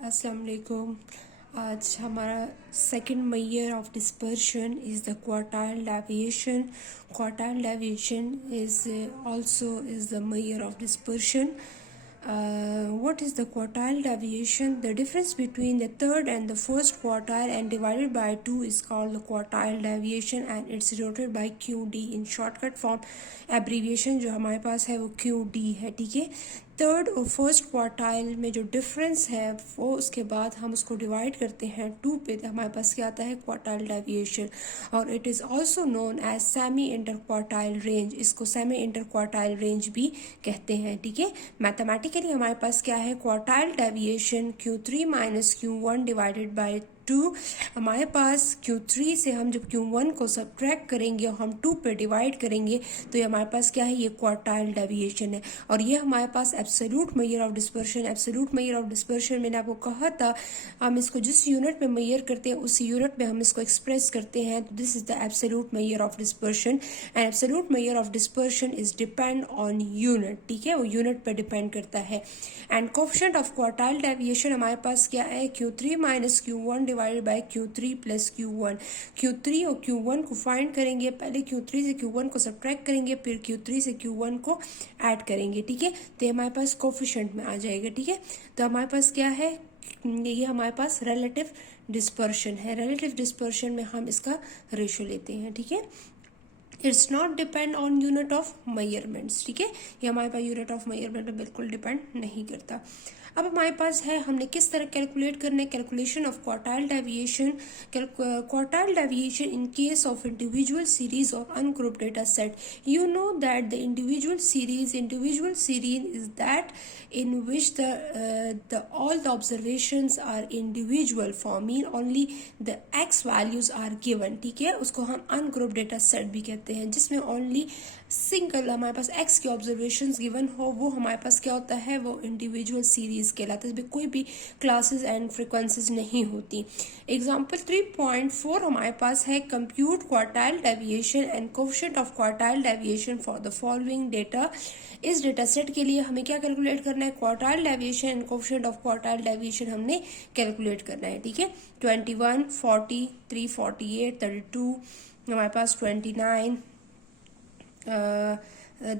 अस्सलाम वालेकुम। आज हमारा second measure of dispersion is the quartile deviation. Quartile deviation is also is the measure of dispersion. What is the quartile deviation? The difference between the third and the first quartile and divided by 2 is called the quartile deviation and it's denoted by QD. In shortcut form abbreviation जो हमारे पास है वो QD है, ठीक है। Third और first quartile में जो डिफरेंस है वो उसके बाद हम उसको डिवाइड करते हैं 2 पे, तो हमारे पास क्या आता है क्वार्टाइल डेविएशन। और it is also known as semi inter quartile range. इसको सेमी इंटर क्वार्टाइल रेंज भी कहते हैं, ठीक है। मैथमेटिकली हमारे पास क्या है quartile deviation Q3 minus Q1 divided by 2। हमारे पास Q3 से हम जब Q1 को सब्ट्रैक्ट करेंगे और हम 2 पे डिवाइड करेंगे तो ये हमारे पास क्या है, ये क्वार्टाइल डेविएशन है। और ये हमारे पास absolute measure of dispersion. Absolute measure of dispersion मैंने आपको कहा था, हम इसको जिस यूनिट में मेजर करते हैं उस यूनिट में हम इसको एक्सप्रेस करते हैं। तो this is the absolute measure of dispersion and absolute measure of dispersion is depend on unit, ठीक है, वो यूनिट पर डिपेंड करता है। And coefficient of quartile deviation हमारे पास क्या है, Q3 minus Q1 divided by Q3 plus Q1। Q3 और Q1 को फाइंड करेंगे, पहले Q3 से Q1 को सब्ट्रैक्ट करेंगे, फिर Q3 से Q1 को ऐड करेंगे, ठीक है। तो हमारे पास कोएफिशिएंट में आ जाएगा, ठीक है। तो हमारे पास क्या है, ये हमारे पास रिलेटिव डिस्पर्शन है। रिलेटिव डिस्पर्शन में हम इसका रेशो लेते हैं, ठीक है। It's not depend on unit of measurements, ठीक है। ये हमारे पास यूनिट ऑफ मेजरमेंट में बिल्कुल डिपेंड नहीं करता। अब हमारे पास है हमने किस तरह कैलकुलेट करना है, calculation of quartile deviation. Quartile deviation in case of individual series of ungroup data set. You know that the individual series is that in which the all the observations are individual for mean only the x values are given, ठीक है। उसको हम ungroup data set भी कहते हैं, जिसमें only single हमारे पास x के ऑब्जर्वेशंस गिवन हो, वो हमारे पास क्या होता है, वो इंडिविजुअल सीरीज कहलाता है, इसमें कोई भी क्लासेस एंड फ्रिक्वेंसीज नहीं होती। एग्जाम्पल 3.4 हमारे पास है, compute quartile deviation and coefficient of quartile deviation for the following data. इस डेटा सेट के लिए हमें क्या कैलकुलेट करना है, quartile deviation and coefficient of quartile deviation हमने कैलकुलेट करना है, ठीक है। 21, 40, 348, 32, हमारे पास 29,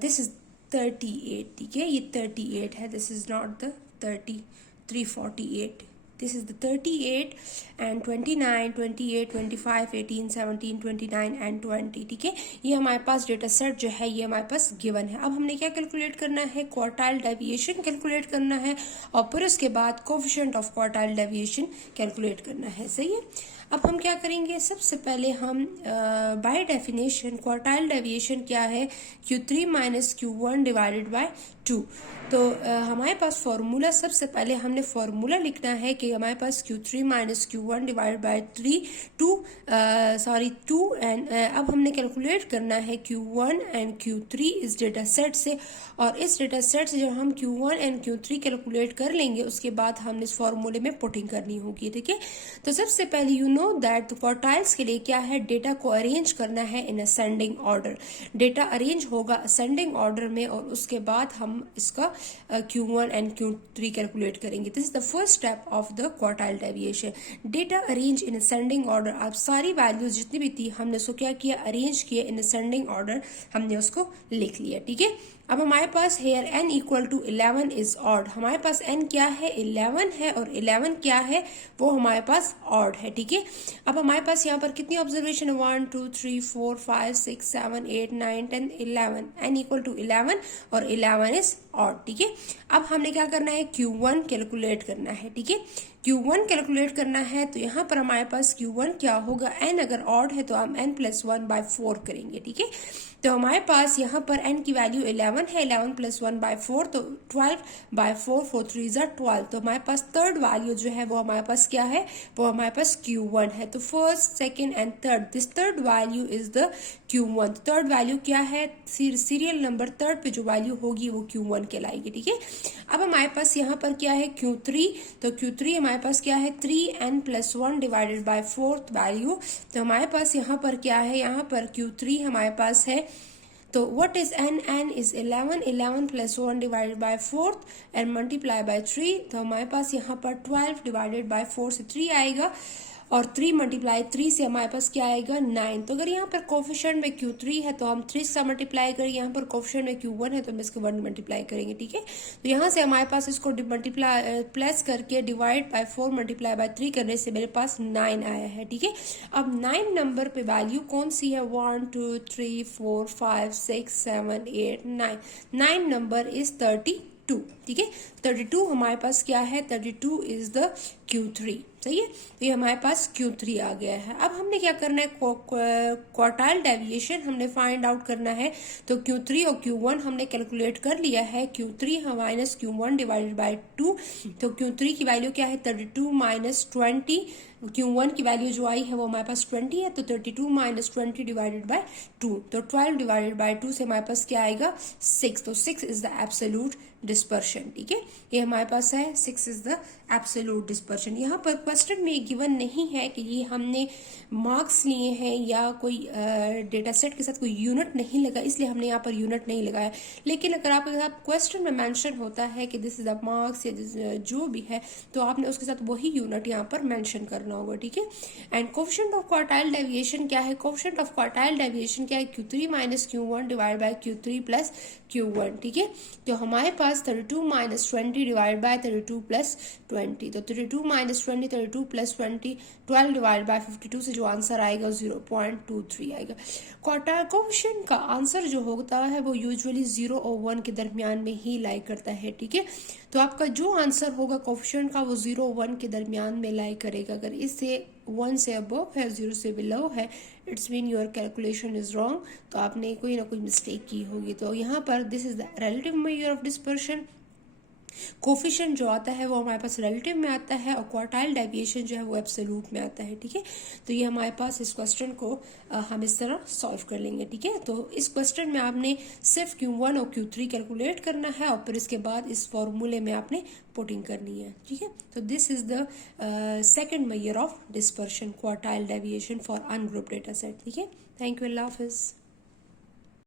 दिस इज 38, ठीक है, ये 38 है, this is not the 30, 348, this is the 38 and 29, 28, 25, 18, 17, 29 and 20, ठीक है। ये हमारे पास डेटा सेट जो है ये हमारे पास गिवन है। अब हमने क्या कैलकुलेट करना है, क्वार्टाइल डेविएशन कैलकुलेट करना है और फिर उसके बाद coefficient of quartile deviation calculate करना है, सही है। अब हम क्या करेंगे, सबसे पहले हम बाय डेफिनेशन क्वार्टाइल डेविएशन क्या है, Q3 minus Q1 divided by 2। तो हमारे पास फॉर्मूला, सबसे पहले हमने फॉर्मूला लिखना है कि हमारे पास Q3 minus Q1 divided by 2 and अब हमने कैलकुलेट करना है Q1 एंड Q3 इस डेटा सेट से। और इस डेटा सेट से जब हम Q1 एंड Q3 कैलकुलेट कर लेंगे उसके बाद हमने इस फॉर्मूले में पुटिंग करनी होगी, ठीक है। तो सबसे पहले यू नो दैट क्वार्टाइल्स के लिए क्या है, डेटा को अरेंज करना है in ascending order. Data arrange होगा असेंडिंग ऑर्डर में और उसके बाद हम इसका Q1 एंड Q3 कैलकुलेट करेंगे। This is the first step of the quartile deviation. Data arrange in ascending order. आप सारी वैल्यूज जितनी भी थी हमने उसको क्या किया, अरेंज किया इन असेंडिंग ऑर्डर, हमने उसको लिख लिया, ठीक है। अब हमारे पास hair n equal to 11 is odd. हमारे पास n क्या है, 11 है, और 11 क्या है, वो हमारे पास ऑड है, ठीक है। अब हमारे पास यहाँ पर कितनी ऑब्जर्वेशन है, 1 2 3 4 5 6 7 8 9 10 11, n इक्वल टू 11 और 11 इज ऑड, ठीक है। अब हमने क्या करना है, Q1 कैलकुलेट करना है, ठीक है। Q1 कैलकुलेट करना है तो यहाँ पर हमारे पास Q1 क्या होगा, n अगर ऑड है तो हम n प्लस 1 बाय 4 करेंगे, ठीक है। तो हमारे पास यहाँ पर n की वैल्यू 11 है, 11 प्लस 1 बाय 4 तो 12 बाय 4, 4 3 ज़ा 12। तो हमारे पास थर्ड वैल्यू जो है वो हमारे पास क्या है, वो हमारे पास Q1 है। तो first, second and third, this third value is the Q1। Third value क्या है, सीरियल नंबर थर्ड पे जो वैल्यू होगी वो Q1 कहलाएगी, ठीक है। अब हमारे पास यहाँ पर क्या है, Q3। तो Q3 हमारे पास क्या है, 3n plus 1 divided by fourth value. तो हमारे पास यहाँ पर क्या है, यहाँ पर Q3 हमारे पास है तो what is n? n is 11, 11 plus 1 divided by 4 and multiply by 3, तो हमारे पास यहाँ पर 12 डिवाइडेड बाय 4 से 3 आएगा, और 3 मल्टीप्लाई 3 से हमारे पास क्या आएगा 9। तो अगर यहाँ पर कोफिशिएंट में Q3 है तो हम 3 से मल्टीप्लाई करेंगे, यहाँ पर कोफिशिएंट में Q1 है तो हम इसको 1 मल्टीप्लाई करेंगे, ठीक है। तो यहाँ से हमारे पास इसको मल्टीप्लाई प्लस करके डिवाइड बाय 4 मल्टीप्लाई बाय 3 करने से मेरे पास 9 आया है, ठीक है। अब 9 नंबर पे वैल्यू कौन सी है? 1 2 3 4 5 6 7 8 9। 9 नंबर इज 32, ठीक है। 32 हमारे पास क्या है? 32 इज द Q3, सही है। तो ये हमारे पास Q3 आ गया है। अब हमने क्या करना है? क्वार्टाइल डेविएशन हमने फाइंड आउट करना है। तो Q3 और Q1 हमने कैलकुलेट कर लिया है। Q3 minus Q1 divided by 2। तो Q3 की वैल्यू क्या है? 32 माइनस 20। Q1 की वैल्यू जो आई है वो हमारे पास 20 है, तो 32 माइनस 20 डिवाइडेड बाय 2, तो 12 डिवाइडेड बाय 2 से हमारे पास क्या आएगा? 6। तो 6 इज द एब्सोल्यूट डिस्पर्शन, ठीक है। ये हमारे पास है 6 इज द एब्सोल्यूट डिस्पर्शन। यहाँ पर क्वेश्चन में गिवन नहीं है कि ये हमने मार्क्स लिए हैं या कोई डेटा सेट के साथ कोई यूनिट नहीं लगा, इसलिए हमने यहाँ पर यूनिट नहीं लगाया। लेकिन अगर आपके साथ क्वेश्चन में मेंशन होता है कि दिस इज द मार्क्स या जो भी है, तो आपने उसके साथ वही यूनिट यहाँ पर मेंशन करना होगा, ठीक है। And coefficient of quartile deviation क्या है? कोफिशिएंट ऑफ क्वार्टाइल डेविएशन क्या है? Q3 minus Q1 divide by Q3 plus Q1, ठीक है। तो हमारे पास 32 माइनस 20 डिवाइड बाय 32 प्लस 20, तो 32 माइनस 20 32 प्लस 20 12 डिवाइड बाय 52 से जो आंसर आएगा 0.23 आएगा। क्वार्टाइल कोफिशिएंट का आंसर जो होता है वो यूजुअली 0 और 1 के दरमियान में ही लाई करता है, ठीक है। तो आपका जो आंसर होगा कोफिशिएंट का वो 0 और 1 के दरमियान में लाई करेगा। अगर इससे 1 से अबव है, 0 से बिलो है, it's mean your calculation is wrong, तो आपने कोई ना कोई मिस्टेक की होगी। तो यहाँ पर this is the relative measure of dispersion. Coefficient जो आता है वो हमारे पास रिलेटिव में आता है, और क्वार्टाइल डेविएशन जो है वो एब्सोल्यूट में आता है, ठीक है। तो ये हमारे पास इस क्वेश्चन को हम इस तरह सॉल्व कर लेंगे, ठीक है। तो इस क्वेश्चन में आपने सिर्फ Q1 और Q3 कैलकुलेट करना है, और फिर इसके बाद इस फॉर्मूले में आपने पुटिंग करनी है, ठीक है। तो this is the second measure of dispersion, quartile deviation for ungroup data set, ठीक है। Thank you, Allah Hafiz.